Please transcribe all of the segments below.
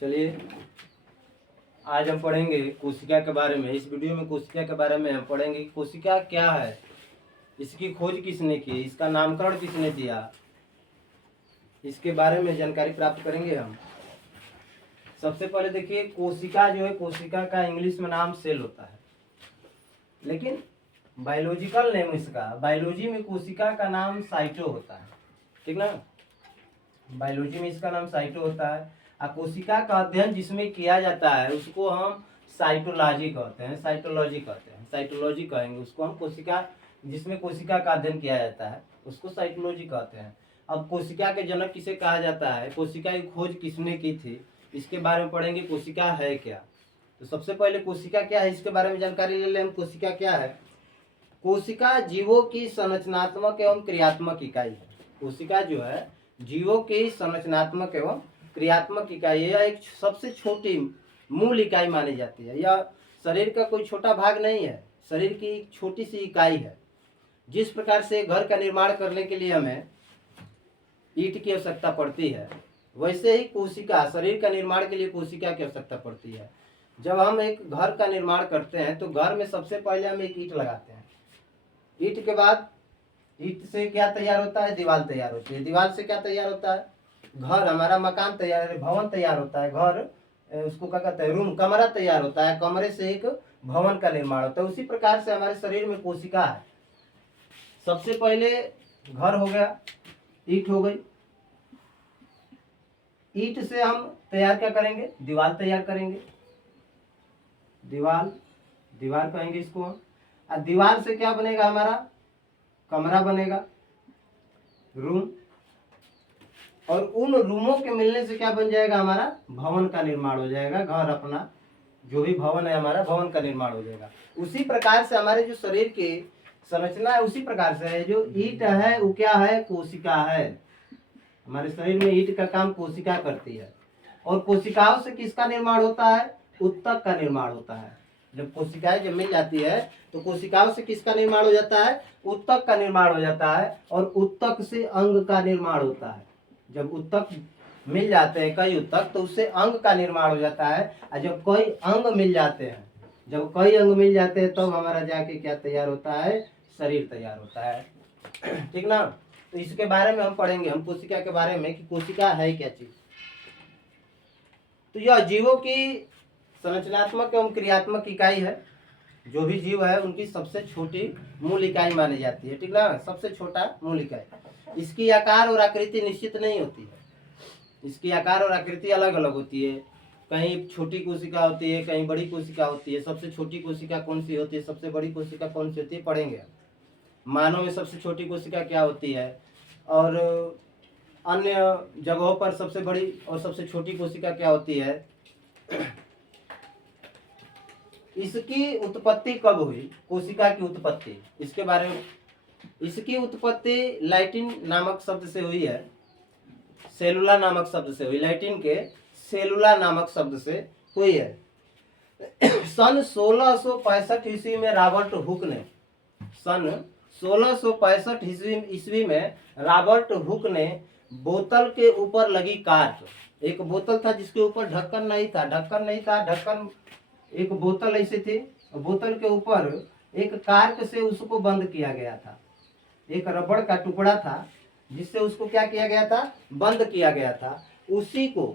चलिए आज हम पढ़ेंगे कोशिका के बारे में। इस वीडियो में कोशिका के बारे में हम पढ़ेंगे कि कोशिका क्या है, इसकी खोज किसने की, इसका नामकरण किसने दिया, इसके बारे में जानकारी प्राप्त करेंगे हम। सबसे पहले देखिए, कोशिका जो है, कोशिका का इंग्लिश में नाम सेल होता है, लेकिन बायोलॉजिकल नेम इसका, बायोलॉजी में कोशिका का नाम साइटो होता है, ठीक ना। बायोलॉजी में इसका नाम साइटो होता है। और कोशिका का अध्ययन जिसमें किया जाता है उसको हम साइटोलॉजी कहते हैं, साइटोलॉजी कहते हैं, साइटोलॉजी कहेंगे उसको हम। कोशिका जिसमें कोशिका का अध्ययन किया जाता है उसको साइटोलॉजी कहते हैं। अब कोशिका के जनक किसे कहा जाता है, कोशिका की खोज किसने की थी, इसके बारे में पढ़ेंगे। कोशिका है क्या, तो सबसे पहले कोशिका क्या है इसके बारे में जानकारी ले लें हम। कोशिका क्या है? कोशिका जीवों की संरचनात्मक एवं क्रियात्मक इकाई है। कोशिका जो है जीवों की संरचनात्मक एवं क्रियात्मक इकाई है। यह एक सबसे छोटी मूल इकाई मानी जाती है। यह शरीर का कोई छोटा भाग नहीं है, शरीर की एक छोटी सी इकाई है। जिस प्रकार से घर का निर्माण करने के लिए हमें ईंट की आवश्यकता पड़ती है, वैसे ही कोशिका, शरीर का निर्माण के लिए कोशिका की आवश्यकता पड़ती है। जब हम एक घर का निर्माण करते हैं तो घर में सबसे पहले हम एक ईंट लगाते हैं। ईंट के बाद ईंट से क्या तैयार होता है? दीवार तैयार होती है। दीवार से क्या तैयार होता है? घर, हमारा मकान तैयार, भवन तैयार होता है। घर, उसको क्या कहते हैं? रूम, कमरा तैयार होता है। कमरे से एक भवन का निर्माण होता है। उसी प्रकार से हमारे शरीर में कोशिका है। सबसे पहले घर हो गया, ईंट हो गई। ईंट से हम तैयार क्या करेंगे? दीवार तैयार करेंगे। दीवार, दीवार कहेंगे इसको हम। और दीवार से क्या बनेगा? हमारा कमरा बनेगा, रूम। और उन रूमों के मिलने से क्या बन जाएगा? हमारा भवन का निर्माण हो जाएगा। घर, अपना जो भी भवन है हमारा, भवन का निर्माण हो जाएगा। उसी प्रकार से हमारे जो शरीर की संरचना है उसी प्रकार से है। जो ईंट है वो क्या है? कोशिका है। हमारे शरीर में ईंट का काम कोशिका करती है। और कोशिकाओं से किसका निर्माण होता है? उत्तक का निर्माण होता है। जब कोशिकाएं जब मिल जाती है तो कोशिकाओं से किसका निर्माण हो जाता है? उत्तक का निर्माण हो जाता है। और उत्तक से अंग का निर्माण होता है। जब उत्तक मिल जाते हैं, कई उत्तक, तो उससे अंग का निर्माण हो जाता है। और जब कई अंग मिल जाते हैं, जब कई अंग मिल जाते हैं तब हमारा जाके क्या तैयार होता है? शरीर तैयार होता है, ठीक ना। तो इसके बारे में हम पढ़ेंगे, हम कोशिका के बारे में, कि कोशिका है क्या चीज। तो यह जीवों की संरचनात्मक एवं क्रियात्मक इकाई है। जो भी जीव है उनकी सबसे छोटी मूल इकाई मानी जाती है, ठीक ना। सबसे छोटा मूल इकाई। इसकी आकार और आकृति निश्चित नहीं होती है। इसकी आकार और आकृति अलग अलग होती है। कहीं छोटी कोशिका होती है, कहीं बड़ी कोशिका होती है। सबसे छोटी कोशिका कौन सी होती है, सबसे बड़ी कोशिका कौन सी होती है, पढ़ेंगे। मानव में सबसे छोटी कोशिका क्या होती है, और अन्य जगहों पर सबसे बड़ी और सबसे छोटी कोशिका क्या होती है। इसकी उत्पत्ति कब हुई? कोशिका की उत्पत्ति, इसके बारे में। इसकी उत्पत्ति लैटिन नामक शब्द से हुई है, सेलुला नामक शब्द से हुई। लैटिन के सेलुला नामक शब्द से हुई है। सन 1665 ईस्वी में रॉबर्ट हुक ने, सन 1665 ईस्वी में रॉबर्ट हुक ने बोतल के ऊपर लगी काट, एक बोतल था जिसके ऊपर ढक्कन नहीं था, ढक्कन, एक बोतल ऐसी थी, बोतल के ऊपर एक कार्क से उसको बंद किया गया था। एक रबड़ का टुकड़ा था जिससे उसको क्या किया गया था? बंद किया गया था। उसी को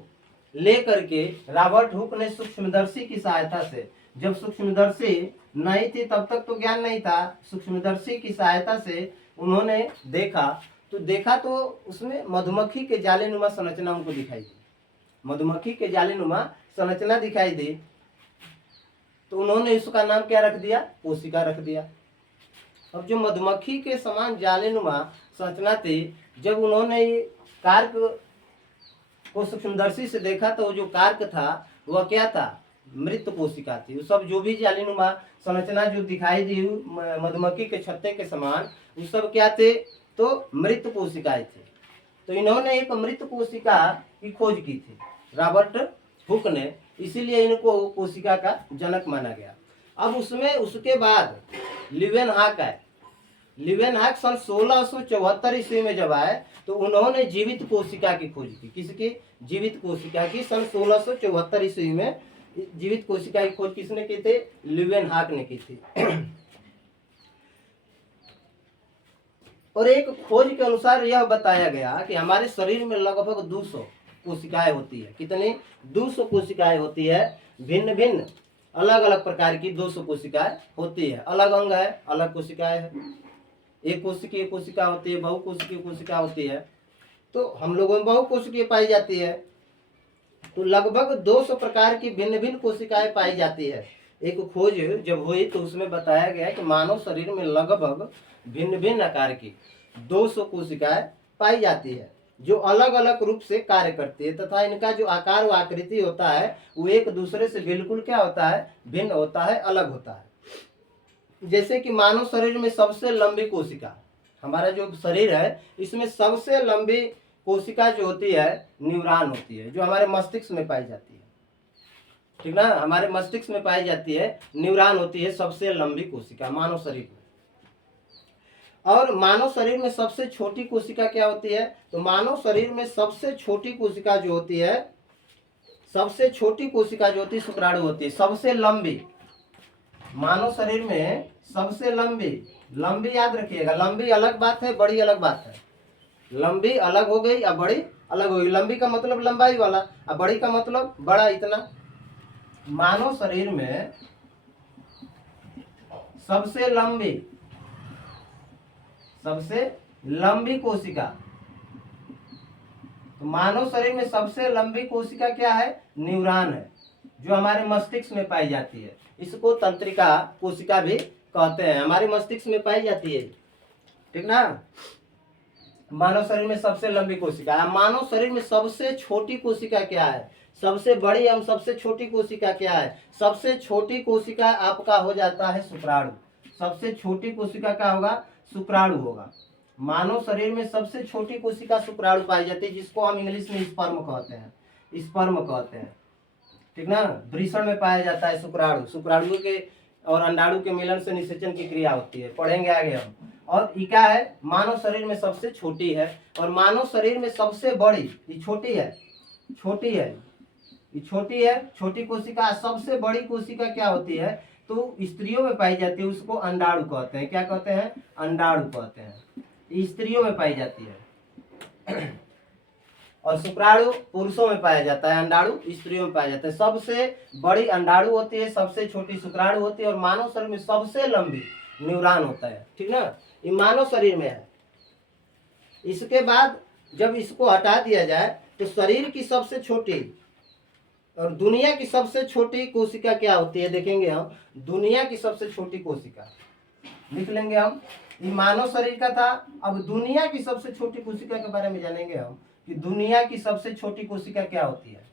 लेकर के रॉबर्ट हुक ने सूक्ष्मदर्शी की सहायता से, जब सूक्ष्मदर्शी नहीं थी तब तक तो ज्ञान नहीं था, सूक्ष्मदर्शी की सहायता से उन्होंने देखा तो उसमें मधुमक्खी के जालीनुमा संरचना उनको दिखाई दी। मधुमक्खी के जालीनुमा संरचना दिखाई दी तो उन्होंने इसका नाम क्या रख दिया? कोशिका रख दिया। अब जो मधुमक्खी के समान जालीनुमा संरचना थी, जब उन्होंने कार्क को सूक्ष्मदर्शी से देखा तो जो कार्क था वह क्या था? मृत कोशिका थी। वो सब जो भी जालीनुमा संरचना जो दिखाई दी मधुमक्खी के छत्ते के समान, वो सब क्या थे? तो मृत कोशिकाएं थी। तो इन्होंने एक मृत कोशिका की खोज की थी रॉबर्ट हुक ने, इसीलिए इनको कोशिका का जनक माना गया। अब उसमें उसके बाद लिवेनहॉक है। ल्यूवेनहॉक सन 1674 ईस्वी में जब आए तो उन्होंने जीवित कोशिका की खोज की। किसकी? जीवित कोशिका की। सन 1674 ईस्वी में जीवित कोशिका की खोज किसने की थी? ल्यूवेनहॉक ने की थी। और एक खोज के अनुसार यह बताया गया कि हमारे शरीर में लगभग 200 कोशिकाएं होती है। कितनी? 200 कोशिकाएं होती है। भिन्न भिन्न अलग अलग प्रकार की 200 कोशिकाएं होती है। अलग अंग है, अलग कोशिकाएं है। एक कोशिकीय कोशिका होती है, बहुकोशिकीय कोशिका होती है। तो हम लोगों में बहुकोशिकीय पाई जाती है। तो लगभग 200 प्रकार की भिन्न भिन्न कोशिकाएं पाई जाती है। एक खोज जब हुई तो उसमें बताया गया कि मानव शरीर में लगभग भिन्न भिन्न आकार की 200 कोशिकाएं पाई जाती है, जो अलग अलग रूप से कार्य करती है तथा इनका जो आकार व आकृति होता है वो एक दूसरे से बिल्कुल क्या होता है? भिन्न होता है, अलग होता है। जैसे कि मानव शरीर में सबसे लंबी कोशिका, हमारा जो शरीर है इसमें सबसे लंबी कोशिका जो होती है न्यूरॉन होती है, जो हमारे मस्तिष्क में पाई जाती है। ठीक ना? हमारे मस्तिष्क में पाई जाती है, न्यूरॉन होती है सबसे लंबी कोशिका मानव शरीर में। और मानव शरीर में सबसे छोटी कोशिका क्या होती है? तो मानव शरीर में सबसे छोटी कोशिका जो होती है, सबसे छोटी कोशिका जो होती है शुक्राणु होती है। सबसे लंबी मानव शरीर में सबसे लंबी, लंबी याद रखिएगा, लंबी अलग बात है, बड़ी अलग बात है। लंबी अलग हो गई और बड़ी अलग हो गई। लंबी का मतलब लंबाई वाला और बड़ी का मतलब बड़ा, इतना। मानव शरीर में सबसे लंबी कोशिका, तो मानव शरीर में सबसे लंबी कोशिका क्या है? न्यूरॉन है, जो हमारे मस्तिष्क में पाई जाती है। इसको तंत्रिका कोशिका भी कहते हैं, हमारे मस्तिष्क में पाई जाती है। ठीक ना? मानव शरीर में सबसे लंबी कोशिका है। मानव शरीर में सबसे छोटी कोशिका क्या है? सबसे बड़ी एवं सबसे छोटी कोशिका क्या है? सबसे छोटी कोशिका आपका हो जाता है शुक्राणु। सबसे छोटी कोशिका क्या होगा? शुक्राणु होगा। मानव शरीर में सबसे छोटी कोशिका शुक्राणु पाई जाती है, जिसको हम इंग्लिश में स्पर्म कहते हैं। स्पर्म कहते हैं। ठीक ना? वृषण में पाया जाता है शुक्राणु। शुक्राणु के और अंडाणु के मिलन से निषेचन की क्रिया होती है, पढ़ेंगे आगे हम। और ये क्या है? मानव शरीर में सबसे छोटी है। और मानव शरीर में सबसे बड़ी, ये छोटी है, ये छोटी है, छोटी कोशिका। सबसे बड़ी कोशिका क्या होती है? तो स्त्रियों में पाई जाती है, उसको अंडाणु कहते हैं। क्या कहते हैं? अंडाणु कहते हैं। ये स्त्रियों में पाई जाती है। और शुक्राणु पुरुषों में पाया जाता है, अंडाणु स्त्रियों में पाया जाता है। सबसे बड़ी अंडाणु होती है, सबसे छोटी शुक्राणु होती है, और मानव शरीर में सबसे लंबी न्यूरॉन होता है। ठीक ना? ये मानव शरीर में है। इसके बाद जब इसको हटा दिया जाए तो शरीर की सबसे छोटी और दुनिया की सबसे छोटी कोशिका क्या होती है? देखेंगे हम। दुनिया की सबसे छोटी कोशिका लिख लेंगे हम। ये मानव शरीर का था। अब दुनिया की सबसे छोटी कोशिका के बारे में जानेंगे हम कि दुनिया की सबसे छोटी कोशिका क्या होती है।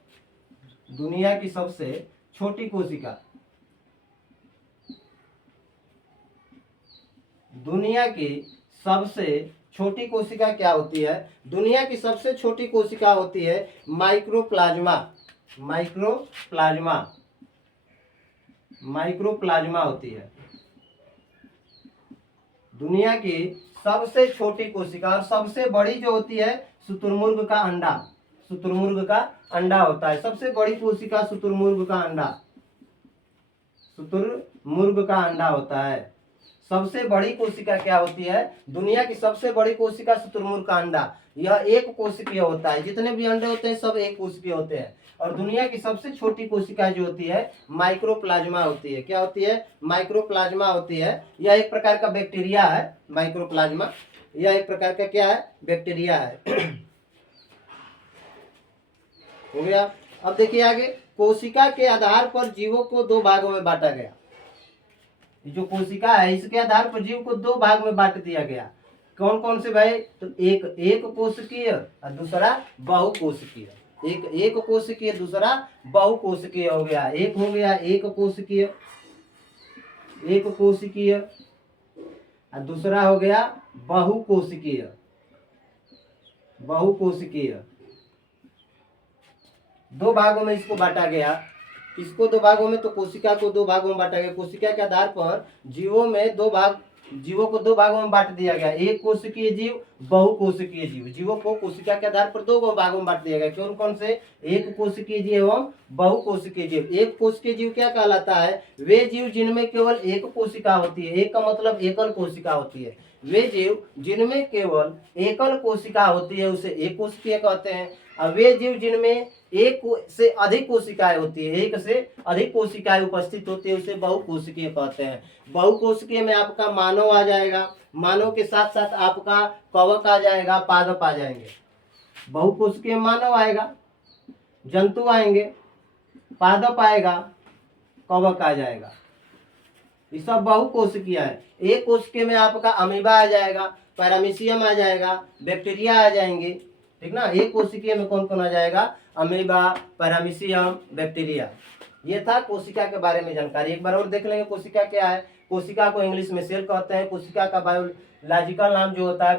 दुनिया की सबसे छोटी कोशिका, दुनिया की सबसे छोटी कोशिका क्या होती है? दुनिया की सबसे छोटी कोशिका होती है माइक्रोप्लाज्मा। माइक्रोप्लाज्मा होती है दुनिया की सबसे छोटी कोशिका। और सबसे बड़ी जो होती है शुतुरमुर्ग का अंडा। शुतुरमुर्ग का अंडा होता है सबसे बड़ी कोशिका। शुतुरमुर्ग का अंडा होता है। सबसे बड़ी कोशिका क्या होती है? दुनिया की सबसे बड़ी कोशिका शुतुरमुर्ग का अंडा। यह एक कोशिकीय होता है। जितने भी अंडे होते हैं सब एक कोशिकीय होते हैं। और दुनिया की सबसे छोटी कोशिका जो होती है माइक्रोप्लाज्मा होती है। क्या होती है? माइक्रोप्लाज्मा होती है। यह एक प्रकार का बैक्टीरिया है। माइक्रोप्लाज्मा यह एक प्रकार का क्या है? बैक्टीरिया है। हो गया। अब देखिए आगे, कोशिका के आधार पर जीवों को दो भागों में बांटा गया। जो कोशिका है इसके आधार पर जीव को दो भाग में बांट दिया गया। कौन कौन से भाई? तो एक कोशिकीय और दूसरा बहुकोशिकीय। एक कोशिकीय, दूसरा बहुकोशिकीय हो गया। एक हो गया एक कोशिकीय और दूसरा हो गया बहुकोशिकीय। दो भागों में इसको बांटा गया। इसको दो भागों में, तो कोशिका को दो भागों में बांटा गया। कोशिका के आधार पर जीवों में दो भाग जीवों को दो भागों में बांट दिया गया, एक कोशिकीय जीव, बहुकोशिकीय जीव। जीवों को कोशिका के आधार पर दो भागों में बांट दिया गया, कौन कौन से? एक कोशिकीय जीव एवं बहुकोशिकीय जीव। एक कोशिकीय जीव क्या कहलाता है? वे जीव जिनमें केवल एक कोशिका होती है, एक का मतलब एकल कोशिका होती है। वे जीव जिनमें केवल एकल कोशिका होती है उसे एक कोशिकीय कहते हैं। और वे जीव जिनमें एक से अधिक कोशिकाएं होती है, एक से अधिक कोशिकाएं उपस्थित होती है, उसे बहुकोशिकीय कहते हैं। बहुकोशिकीय में आपका मानव आ जाएगा, मानव के साथ साथ आपका कवक आ जाएगा, पादप आ जाएंगे। बहुकोशिकीय मानव आएगा, जंतु आएंगे, पादप आएगा, कवक आ जाएगा, ये सब बहुकोशिकीय है। एक कोशिकीय में आपका अमीबा आ जाएगा, पैरामीशियम आ जाएगा, बैक्टीरिया आ जाएंगे, ठीक ना। एक कोशिकीय में कौन कौन आ जाएगा? Amoeba, paramecium, bacteria. ये था कोशिका के बारे में जानकारी। एक बार और देख लेंगे कोशिका क्या है। कोशिका को इंग्लिश में सेल कहते हैं। कोशिका का बायोलॉजिकल नाम जो होता है